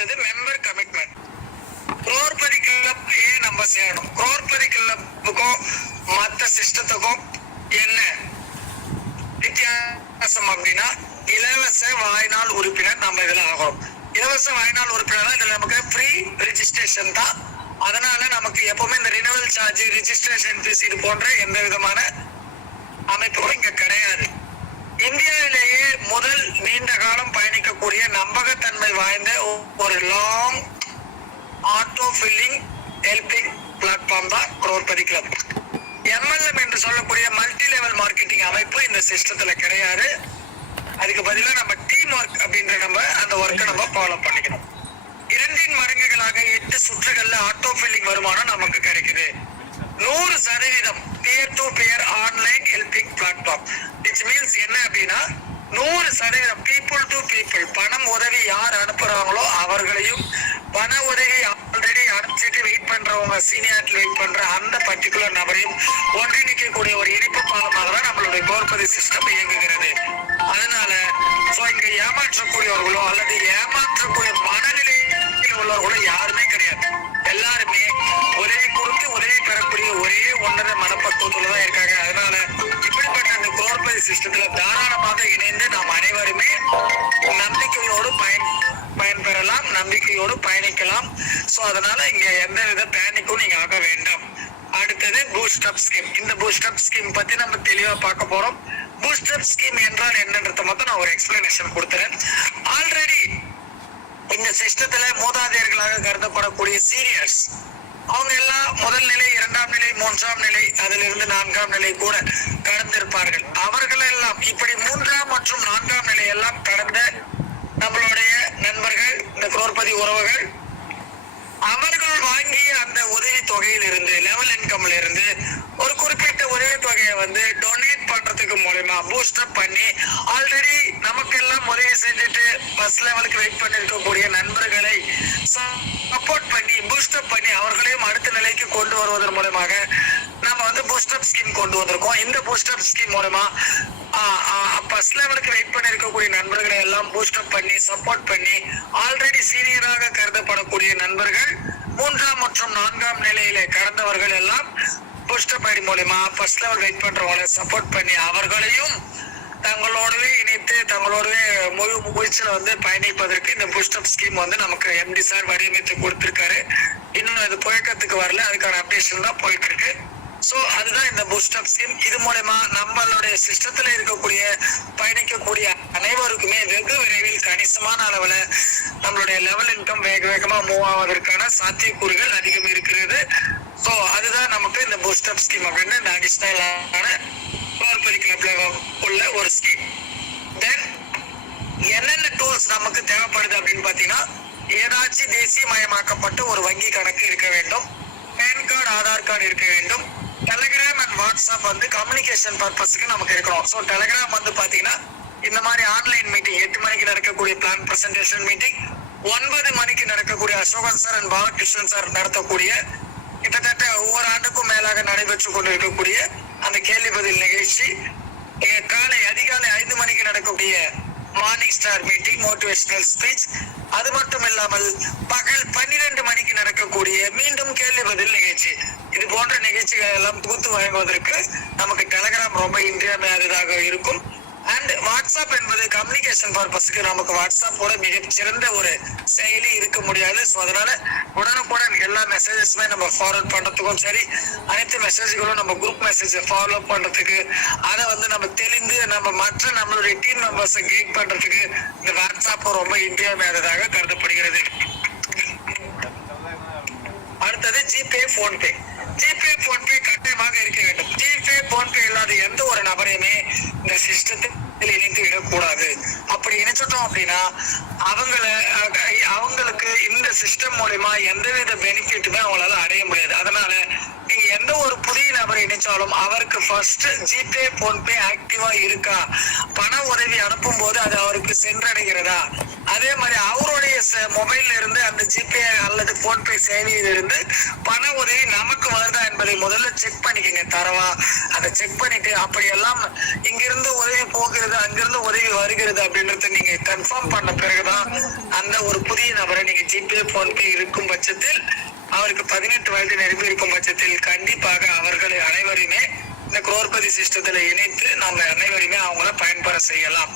அடுத்தது member commitment. Crorepati club ஏன் நம்ம சேரணும்? குரோர்பதி கிளப்புக்கும் மற்ற சிஸ்டத்துக்கும் என்ன வித்தியாசம் அப்படின்னா, இலவச வாழ்நாள் உறுப்பினர் நம்ம இதுல ஆகிறோம். இலவச வாழ்நாள் உறுப்பினர் இதுல நமக்கு ஃப்ரீ ரிஜிஸ்ட்ரேஷன் தான். அதனால நமக்கு எப்பவுமே இந்த ரினிவல் சார்ஜ், ரிஜிஸ்ட்ரேஷன் ஃபீஸ் இது போன்ற எந்த விதமான அமைப்புகளும் இங்க கிடையாது. இந்தியாவிலேயே முதல் நீண்ட காலம் பயணிக்கக்கூடிய நம்பகத்தன்மை வாய்ந்த ஒரு long auto filling helping platform தான் குரோர்பதி கிளப். MLM என்று சொல்லக்கூடிய மல்டி லெவல் மார்க்கெட்டிங் அமைப்பு இந்த சிஸ்டத்துல கிடையாது. அதுக்கு பதிலா நம்ம டீம் ஒர்க் அப்படின்ற நம்ம அந்த ஒர்க்கை நம்ம ஃபாலோ பண்ணிக்கணும். 2 மடங்குகளாக 8 சுற்றுகள்ல ஆட்டோ ஃபில்லிங் வருமானம் நமக்கு கிடைக்குது. 100% peer to peer online helping platform. Which means என்ன அப்படின்னா 100% பீப்புள் டு பீப்புள், பணம் உதவி யார் அனுப்புறாங்களோ அவர்களையும், பண உதவி ஆல்ரெடி அனுப்பிச்சிட்டு வெயிட் பண்றவங்க, சீனியாரிட்டி வெயிட் பண்ற அந்த பர்டிகுலர் நபரையும் ஒன்றிணைக்கக்கூடிய ஒரு இணைப்பு பாலமாக தான் நம்மளுடைய குரோர்பதி சிஸ்டம் இயங்குகிறது. அதனால இங்க ஏமாற்றக்கூடியவர்களோ அல்லது ஏமாற்றக்கூடிய மனநிலையில் உள்ளவர்களோ யாருமே கிடையாது. எல்லாருமே உதவி கொடுத்து உதவி பெறக்கூடிய ஒரே உன்னத மனப்பக்குவத்துல தான் இருக்காங்க. அதனால இப்படிப்பட்ட அந்த குரோர்பதி சிஸ்டத்துல தாராளமாக இணைந்து நாம் அனைவருமே நம்பிக்கையோடு பயன்பெறலாம், நம்பிக்கையோடு பயணிக்கலாம். சோ அதனால இங்க எந்த வித பேனிக்கும் நீங்க ஆக வேண்டாம். அடுத்தது பூஸ்டப் ஸ்கீம். இந்த பூஸ்டப் ஸ்கீம் பத்தி நம்ம தெளிவா பார்க்க போறோம். பூஸ்டப் ஸ்கீம் என்றால் என்னன்றத மட்டும் நான் ஒரு எக்ஸ்பிளனேஷன் கொடுத்துறேன். ஆல்ரெடி இந்த சிஸ்டத்துல மூதாதையர்களாக கருதப்படக்கூடிய சீனியர்ஸ் அவங்க எல்லாம் முதல் நிலை, 2ஆம் நிலை, 3ஆம் நிலை, அதிலிருந்து 4ஆம் நிலை கூட கடந்திருப்பார்கள். அவர்கள் எல்லாம் இப்படி 3ஆம் மற்றும் 4ஆம் நிலை எல்லாம் கடந்த நம்மளுடைய நண்பர்கள், இந்த குரோர்பதி உறவுகள், அவர்கள் வாங்கிய அந்த உதவி தொகையில் இருந்து, லெவல் இன்கம்ல இருந்து ஒரு குறிப்பிட்ட உதவி தொகையை டொனேட் பண்றதுக்கு மூலமா பூஸ்டப் பண்ணி ஆல்ரெடி நமக்கு எல்லாம் உதவி செஞ்சுட்டு ஃபர்ஸ்ட் லெவலுக்கு வெயிட் பண்ணி இருக்கக்கூடிய நண்பர்களை சப்போர்ட் பண்ணி பூஸ்டப் பண்ணி அவர்களையும் அடுத்த நிலைக்கு கொண்டு வருவதன் மூலமாக நம்ம பூஸ்டப் ஸ்கீம் கொண்டு வந்திருக்கோம். இந்த பூஸ்டப் ஸ்கீம் மூலமா ஃபர்ஸ்ட் லெவலுக்கு வெயிட் பண்ணி இருக்கக்கூடிய நண்பர்களை எல்லாம் பூஸ்டப் பண்ணி சப்போர்ட் பண்ணி ஆல்ரெடி சீனியராக கருதப்படக்கூடிய நண்பர்கள் 3ஆம் மற்றும் 4ஆம் நிலையில கடந்தவர்கள் எல்லாம் பூஸ்டப் ஐடி மூலமா ஃபர்ஸ்ட் லெவல் வெயிட் பண்றவங்களை சப்போர்ட் பண்ணி அவர்களையும் தங்களோடவே இணைத்து தங்களோடவே முழு முயற்சியில பயணிப்பதற்கு இந்த பூஸ்டப் ஸ்கீம் நமக்கு MD சார் வடிவமைத்து கொடுத்திருக்காரு. இன்னும் இது புழக்கத்துக்கு வரல, அதுக்கான அப்டேஷன் தான் போயிட்டு இருக்கு. சோ அதுதான் இந்த பூஸ்டப் ஸ்கீம். இது மூலமா நம்மளுடைய சிஸ்டத்துல இருக்கக்கூடிய பயணிக்கக்கூடிய அனைவருக்குமே வெகு விரைவில் கணிசமான அளவுல நம்மளுடைய லெவல் இன்கம் வேக வேகமா மூவ் ஆவதற்கான சாத்தியக்கூறுகள் அதிகம் இருக்கிறது. சோ அதுதான் நமக்கு இந்த பூஸ்டப் ஸ்கீம் அப்படின்னு இந்த அடிஷனலான குரோர்பதி கிளப்ல உள்ள ஒரு ஸ்கீம். தென் என்னென்ன டூல்ஸ் நமக்கு தேவைப்படுது அப்படின்னு பாத்தீங்கன்னா, ஏதாச்சும் தேசியமயமாக்கப்பட்ட ஒரு வங்கி கணக்கு இருக்க வேண்டும், பேன் கார்டு, ஆதார் கார்டு இருக்க வேண்டும், டெலிகிராம் அண்ட் வாட்ஸ்அப் கம்யூனிகேஷன் பர்பஸ்க்கு நமக்கு இருக்கணும். ஸோ டெலிகிராம் பாத்தீங்கன்னா இந்த மாதிரி ஆன்லைன் மீட்டிங் 8 மணிக்கு நடக்கக்கூடிய பிளான் பிரசன்டேஷன் மீட்டிங், 9 மணிக்கு நடக்கக்கூடிய Ashokan sir and Balakrishnan sir நடத்தக்கூடிய கிட்டத்தட்ட ஒவ்வொரு ஆண்டுக்கும் மேலாக நடைபெற்று கொண்டிருக்கக்கூடிய அந்த கேள்வி பதில் நிகழ்ச்சி, அதிகாலை 5 மணிக்கு நடக்கக்கூடிய morning star meeting, motivational speech, அது மட்டும் இல்லாமல் பகல் 12 மணிக்கு நடக்கக்கூடிய மீண்டும் கேள்வி பதில் நிகழ்ச்சி, இது போன்ற நிகழ்ச்சிகள் எல்லாம் தொகுத்து வழங்குவதற்கு நமக்கு டெலிகிராம் ரொம்ப இன்றியமையாததாக இருக்கும். அண்ட் வாட்ஸ்அப் என்பது கம்யூனிகேஷன் பர்பஸ்க்கு நமக்கு வாட்ஸ்அப்போட மிகச்சிறந்த ஒரு செயலி இருக்க முடியாது. ஸோ அதனால உடனுக்குடன் எல்லா மெசேஜஸுமே நம்ம ஃபார்வர்ட் பண்றதுக்கும் சரி, அனைத்து மெசேஜ்களும் நம்ம குரூப் மெசேஜ் ஃபாலோ பண்றதுக்கு, அதை நம்ம தெளிந்து நம்ம மற்ற நம்மளுடைய டீம் மெம்பர்ஸை கைட் பண்றதுக்கு இந்த வாட்ஸ்அப் ரொம்ப இன்றியமையாததாக கருதப்படுகிறது. அடுத்தது ஜிபே, போன்பே. ஜிபே, போன்பே கட்டாயமாக இருக்க வேண்டும். ஜிபே, போன்பே இல்லாத எந்த ஒரு நபரையுமே இந்த சிஸ்டத்தில் இணைத்து விடக்கூடாது. அப்படி இணைச்சிட்டோம் அப்படின்னா அவங்களுக்கு இந்த சிஸ்டம் மூலமா எந்தவித பெனிஃபிட்டுமே அவங்களால அடைய முடியாது. அதனால நீங்க எந்த ஒரு புதிய நபரை இணைச்சாலும் அவருக்கு ஃபர்ஸ்ட் ஜிபே, போன்பே ஆக்டிவா இருக்கா, பண உதவி அனுப்பும் போது அது அவருக்கு சென்றடைகிறதா, அதே மாதிரி அவருடைய பிரிவியஸ் மொபைல்ல இருந்து அந்த ஜிபே அல்லது போன்பே செயலியில் இருந்து பண உதவி நமக்கு வருதா என்பதை முதல்ல செக் பண்ணிக்கங்க தரவா. அதை செக் பண்ணிட்டு அப்படியெல்லாம் இங்கிருந்து உதவி போகிறது அங்கிருந்து உதவி வருகிறது அப்படின்றத நீங்க கன்ஃபார்ம் பண்ண பிறகுதான் அந்த ஒரு புதிய நபரை நீங்க ஜிபே போன்பே இருக்கும் பட்சத்தில், அவருக்கு 18 வயது நிரம்பி இருக்கும் பட்சத்தில் கண்டிப்பாக அவர்களை அனைவருமே இந்த குரோர்பதி சிஸ்டத்துல இணைத்து நம்ம அனைவருமே அவங்கள பயன்பெற செய்யலாம்.